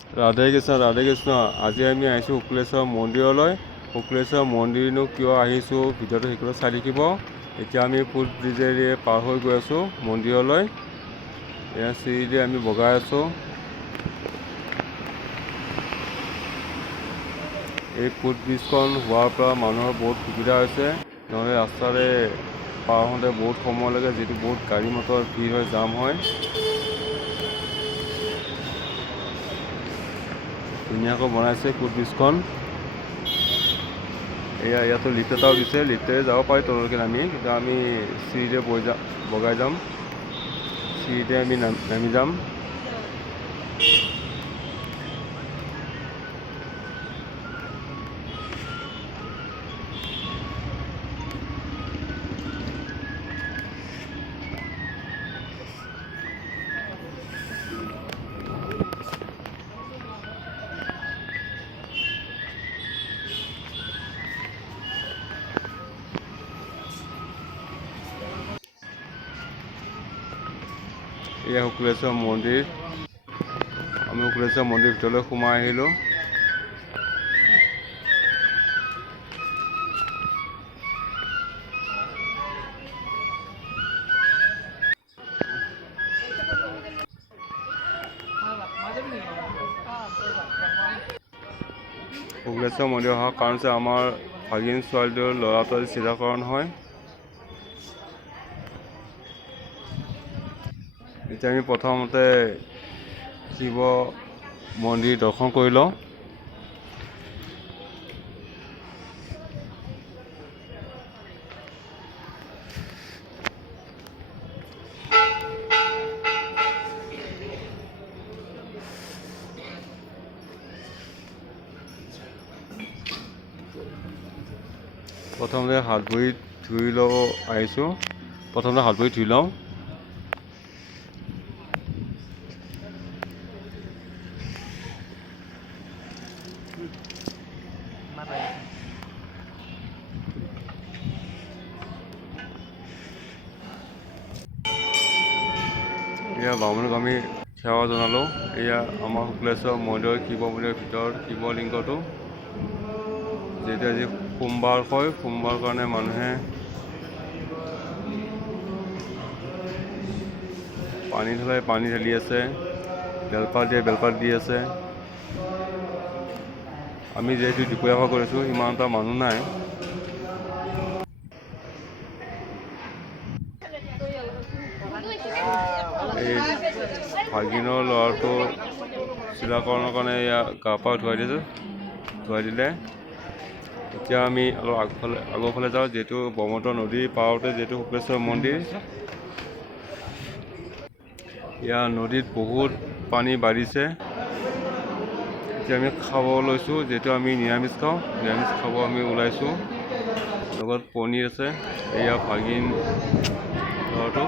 ৰাধে কৃষ্ণ, ৰাধে কৃষ্ণ। আজি আমি আহিছোঁ শুক্লেশ্বৰ মন্দিৰলৈ। শুক্লেশ্বৰ মন্দিৰনো কিয় আহিছোঁ ভিডিঅ'টো সেইখিনি চাই থাকিব। এতিয়া আমি ফুট ব্ৰিজেৰে পাৰ হৈ গৈ আছোঁ মন্দিৰলৈ। এয়া চিৰিদি আমি বগাই আছোঁ। এই ফুট ব্ৰিজখন হোৱাৰ পৰা মানুহৰ বহুত সুবিধা হৈছে, নহ'লে ৰাস্তাৰে পাৰ হওঁতে বহুত সময় লাগে, যিটো বহুত গাড়ী মটৰ ভিৰ হয়, জাম হয়। ধুনীয়াকৈ বনাইছে ফুট ব্ৰিজখন। ইয়াতো লিফ্ট এটাও দিছে, লিফ্টেৰে যাব পাৰি তললৈকে নামি, কিন্তু আমি চিৰিৰে বগাই যাম, চিৰিতে আমি নামি যাম। এয়া শুক্লেশ্বৰ মন্দিৰ। আমি শুক্লেশ্বৰ মন্দিৰ ভিতৰলৈ সোমাই আহিলোঁ। শুক্লেশ্বৰ মন্দিৰ অহাৰ কাৰণ হৈছে আমাৰ ভাগিন ছোৱালীটোৰ ল'ৰাটো আজি চিধাকৰণ হয়। এতিয়া আমি প্ৰথমতে শিৱ মন্দিৰ দৰ্শন কৰি লওঁ। প্ৰথমতে হাত ভৰি ধুই ল'ব আহিছোঁ। প্ৰথমতে হাত ভৰি ধুই লওঁ। এয়া বামুণক আমি সেৱা জনালোঁ। এয়া আমাৰ শুক্লেশ্বৰ মন্দিৰৰ শিৱ মন্দিৰৰ ভিতৰত শিৱলিংগটো। যিহেতু আজি সোমবাৰ হয়, সোমবাৰ কাৰণে মানুহে পানী ঢালাই পানী ঢালি আছে, বেলপাত দিয়ে বেলপাত দি আছে। আমি যিহেতু দুপৰীয়া ভাগ কৰিছোঁ, ইমান এটা মানুহ নাই। এই ভাগিনৰ ল'ৰাটো চিধাকৰণৰ কাৰণে এয়া গা পা ধুৱাই দিলে। এতিয়া আমি অলপ আগৰ ফালে যাওঁ, যিহেতু ব্ৰহ্মপুত্ৰ নদীৰ পাৰতে যিহেতু শুক্লেশ্বৰ মন্দিৰ। ইয়াৰ নদীত বহুত পানী বাঢ়িছে। এতিয়া আমি খাব লৈছোঁ, যিহেতু আমি নিৰামিষ খাওঁ, নিৰামিষ খাব আমি ওলাইছোঁ। লগত পনীৰ আছে। এয়া ভাগিন ল'ৰাটো।